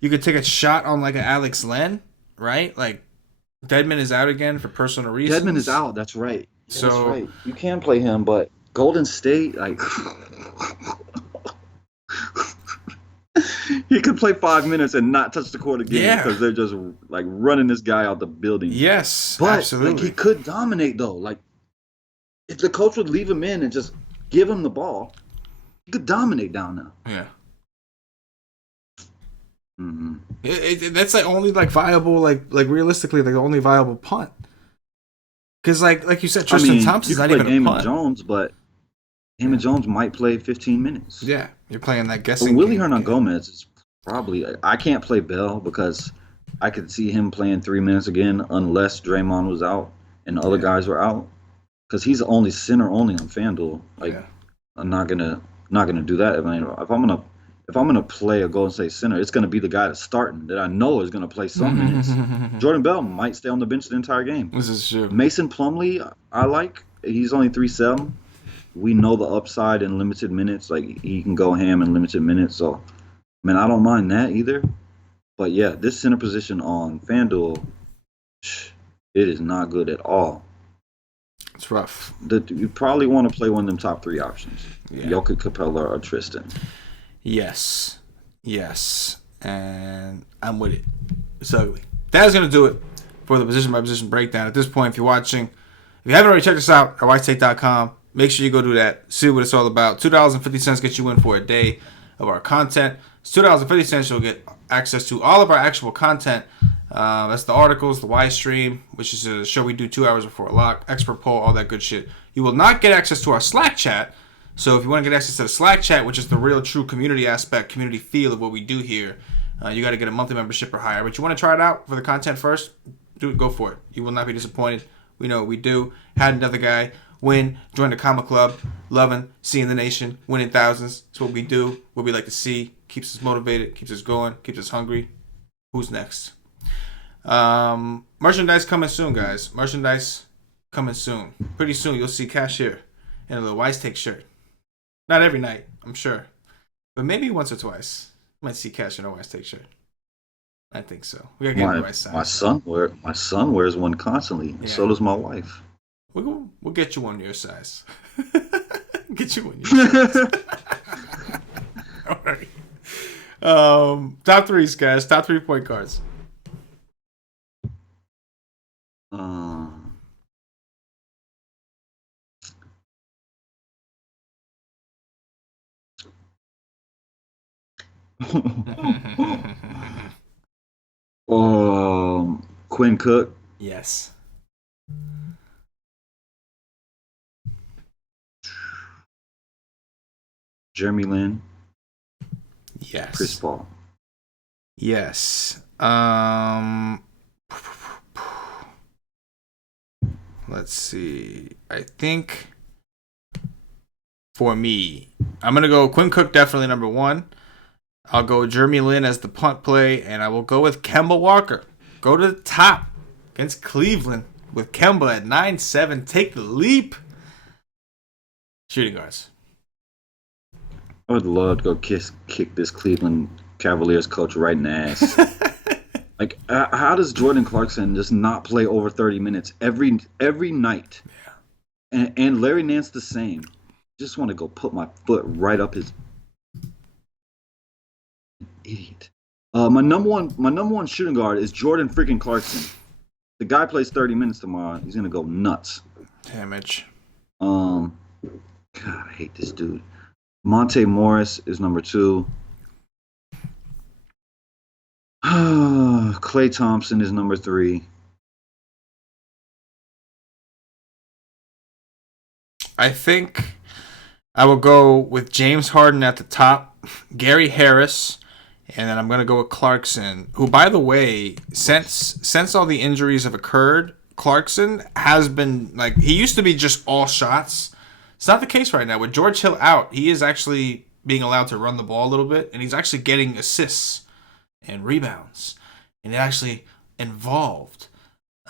you could take a shot on like an Alex Len, right? Like Deadman is out again for personal reasons. Deadman is out. That's right. So that's right. You can play him, but Golden State, like he could play 5 minutes and not touch the court again because they're just like running this guy out the building. Yes, but absolutely. Like he could dominate though. Like if the coach would leave him in and just give him the ball, he could dominate down there. Yeah. Mm-hmm. That's like only like viable, like realistically, like the only viable punt. Because like you said, Tristan Thompson's not even a punt. Jones, but Damon Jones might play 15 minutes. Yeah, you're playing that guessing. But Willie Hernan-Gomez is probably. I can't play Bell because I could see him playing 3 minutes again unless Draymond was out and other guys were out. Because he's only center only on FanDuel. Like I'm not gonna do that. I mean, if I'm gonna play a Golden State center, it's gonna be the guy that's starting that I know is gonna play some minutes. Jordan Bell might stay on the bench the entire game. This is true. Mason Plumlee, I like. He's only 3'7". We know the upside in limited minutes. Like he can go ham in limited minutes. So, man, I don't mind that either. But yeah, this center position on FanDuel, it is not good at all. It's rough. You probably want to play one of them top 3 options: Jokic, Capella, or Tristan. Yes, and I'm with it. It's ugly. That is gonna do it for the position by position breakdown. At this point, if you're watching, if you haven't already checked us out at whitestate.com, make sure you go do that. See what it's all about. $2.50 gets you in for a day of our content. It's $2.50. You'll get access to all of our actual content. That's the articles, the Y stream, which is a show we do 2 hours before a lock, expert poll, all that good shit. You will not get access to our Slack chat. So if you want to get access to the Slack chat, which is the real true community aspect, community feel of what we do here, you got to get a monthly membership or higher. But you want to try it out for the content first, go for it. You will not be disappointed. We know what we do. Had another guy win, join the Comma Club, loving, seeing the nation, winning thousands. It's what we do, what we like to see. Keeps us motivated, keeps us going, keeps us hungry. Who's next? Merchandise coming soon, guys. Merchandise coming soon. Pretty soon you'll see Cash here in a little Wise Take shirt. Not every night, I'm sure. But maybe once or twice. You might see Cash in a Wise Take shirt. I think so. We gotta get the right size. My son wears one constantly, and so does my wife. We'll get you one your size. Get you one your size. All right. Top 3s, guys. Top 3 point guards. Quinn Cook. Yes. Jeremy Lin. Yes. Chris Paul. Yes. Let's see. I think for me, I'm gonna go Quinn Cook definitely number one. I'll go Jeremy Lin as the punt play, and I will go with Kemba Walker. Go to the top against Cleveland with Kemba at 9-7. Take the leap. Shooting guards. I would love to go kick this Cleveland Cavaliers coach right in the ass. Like, how does Jordan Clarkson just not play over 30 minutes every night? Yeah. And Larry Nance the same. Just want to go put my foot right up his idiot. My number one shooting guard is Jordan freaking Clarkson. The guy plays 30 minutes tomorrow. He's gonna go nuts. Damage. God, I hate this dude. Monte Morris is number 2. Klay Thompson is number 3. I think I will go with James Harden at the top, Gary Harris, and then I'm going to go with Clarkson, who, by the way, since all the injuries have occurred, Clarkson has been, like, he used to be just all shots. It's not the case right now. With George Hill out, he is actually being allowed to run the ball a little bit, and he's actually getting assists and rebounds, and it actually involved.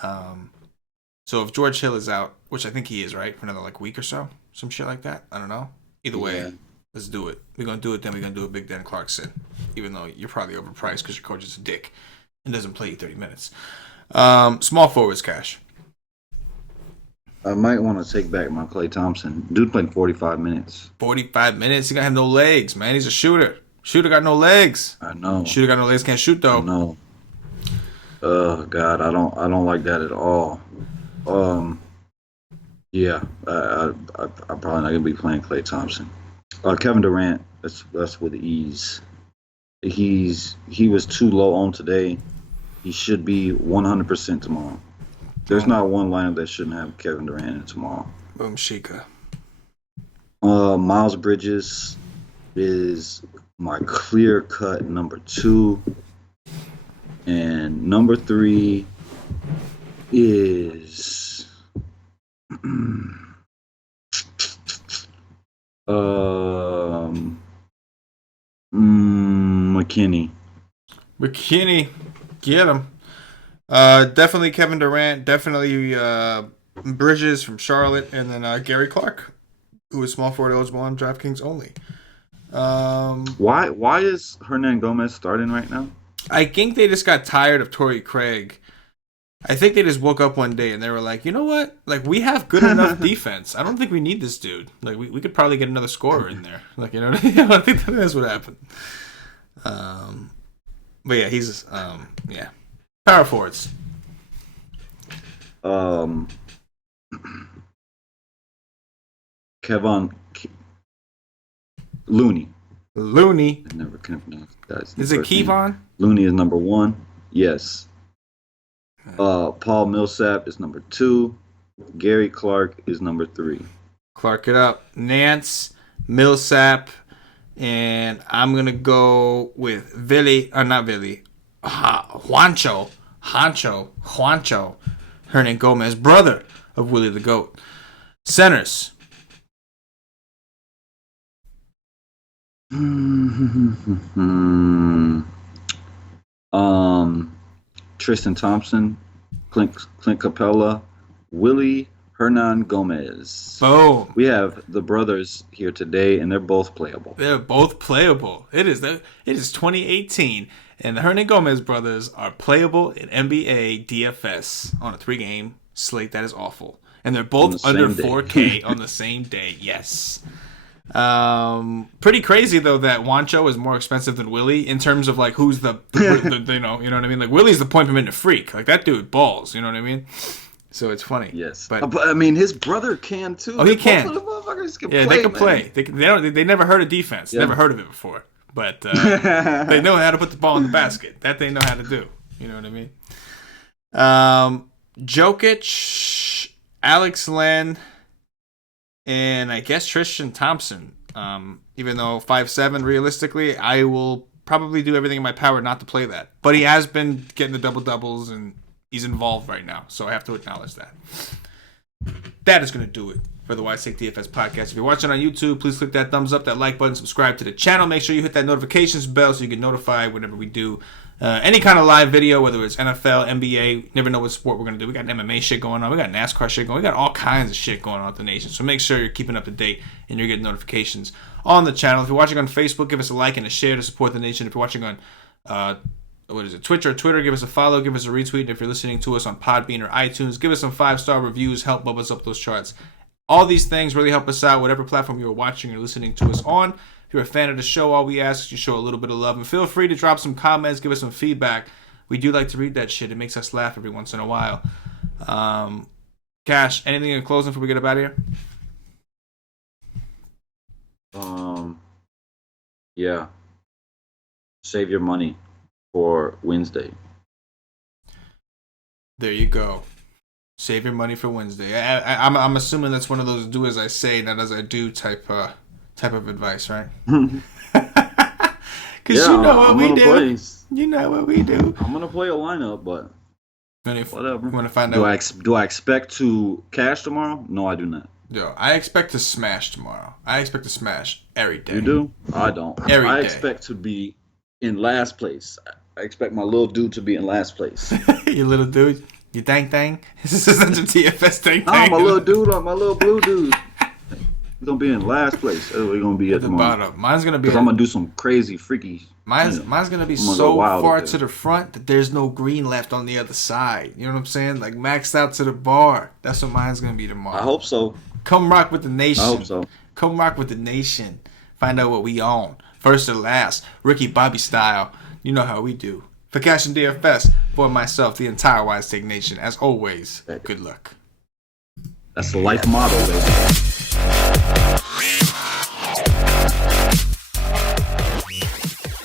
So if George Hill is out, which I think he is, right, for another week or so, some shit like that. I don't know. Either way, let's do it. We're gonna do it. Then we're gonna do a Big Dan Clarkson, even though you're probably overpriced because your coach is a dick and doesn't play you 30 minutes. Small forwards, Cash. I might want to take back my Klay Thompson. Dude played 45 minutes. 45 minutes. He gonna have no legs, man. He's a shooter. Shooter got no legs. I know. Shooter got no legs. Can't shoot though. No. Oh God, I don't like that at all. Yeah, I'm probably not gonna be playing Klay Thompson. Kevin Durant, that's with ease. He was too low on today. He should be 100% tomorrow. There's not one lineup that shouldn't have Kevin Durant in tomorrow. Boom Shika. Miles Bridges is my clear cut number 2, and number 3 is McKinney. McKinney, get him. Definitely Kevin Durant. Definitely Bridges from Charlotte, and then Gary Clark, who is small forward eligible on DraftKings only. Why is Hernan Gomez starting right now? I think they just got tired of Torrey Craig. I think they just woke up one day and they were like, you know what? Like, we have good enough defense. I don't think we need this dude. Like, we could probably get another scorer in there. Like, you know what I mean? I think that's what happened. But yeah, he's yeah. Power forwards. Looney. I never can pronounce that. Is it Kevon? Looney is number 1. Yes. Paul Millsap is number 2. Gary Clark is number 3. Clark it up. Nance, Millsap, and I'm gonna go with Juancho, Hernan Gomez, brother of Willie the Goat. Centers. Tristan Thompson, Clint Capella, Willie Hernan Gomez. Boom. We have the brothers here today, and they're both playable. They're both playable. It is 2018, and the Hernan Gomez brothers are playable in NBA DFS on a 3-game slate. That is awful. And they're both under 4K on the same day. Yes. Pretty crazy though that Juancho is more expensive than Willie in terms of like who's the you know what I mean? Like Willie's the point per minute freak. Like that dude balls, you know what I mean? So it's funny. Yes. But I mean his brother can too. Oh, he can. Both of the motherfuckers can yeah, play, they can man. play. They never heard of defense. Yeah. Never heard of it before. But they know how to put the ball in the basket. That they know how to do. You know what I mean? Jokic, Alex Len, and I guess Tristan Thompson. Even though 5'7", realistically, I will probably do everything in my power not to play that. But he has been getting the double-doubles, and he's involved right now, so I have to acknowledge that. That is going to do it for the Why Take DFS podcast. If you're watching on YouTube, please click that thumbs up, that like button, subscribe to the channel. Make sure you hit that notifications bell so you get notified whenever we do any kind of live video, whether it's NFL, NBA. Never know what sport we're going to do. We got MMA shit going on. We got NASCAR shit going on. We got all kinds of shit going on with the nation. So make sure you're keeping up to date and you're getting notifications on the channel. If you're watching on Facebook, give us a like and a share to support the nation. If you're watching on Twitch or Twitter, give us a follow, give us a retweet. And if you're listening to us on Podbean or iTunes, give us some 5-star reviews, help bump us up those charts. All these things really help us out, whatever platform you're watching or listening to us on. If you're a fan of the show, all we ask is you show a little bit of love. And feel free to drop some comments, give us some feedback. We do like to read that shit. It makes us laugh every once in a while. Cash, anything in closing before we get up out of here? Yeah. Save your money for Wednesday. There you go. Save your money for Wednesday. I'm assuming that's one of those do as I say, not as I do type of advice, right? Because you know what we do. You know what we do. I'm gonna play a lineup, but whatever. You want to find out? Do I expect to cash tomorrow? No, I do not. Yo, I expect to smash tomorrow. I expect to smash every day. You do? I don't. I day. expect to be in last place. I expect my little dude to be in last place. You little dude? You dang thang? This is such a TFS dang thang. My little dude, my little blue dude. He's gonna be in last place. That's where he's gonna be at the tomorrow. bottom. Mine's gonna be. Because I'm gonna do some crazy freaky. Mine's gonna be so far to the front that there's no green left on the other side. You know what I'm saying? Like maxed out to the bar. That's what mine's gonna be tomorrow. I hope so. Come rock with the nation. I hope so. Come rock with the nation. Find out what we own. First or last. Ricky Bobby style. You know how we do. For CashinDFS, for myself, the entire Wise Take Nation, as always, good luck. That's the life motto, baby.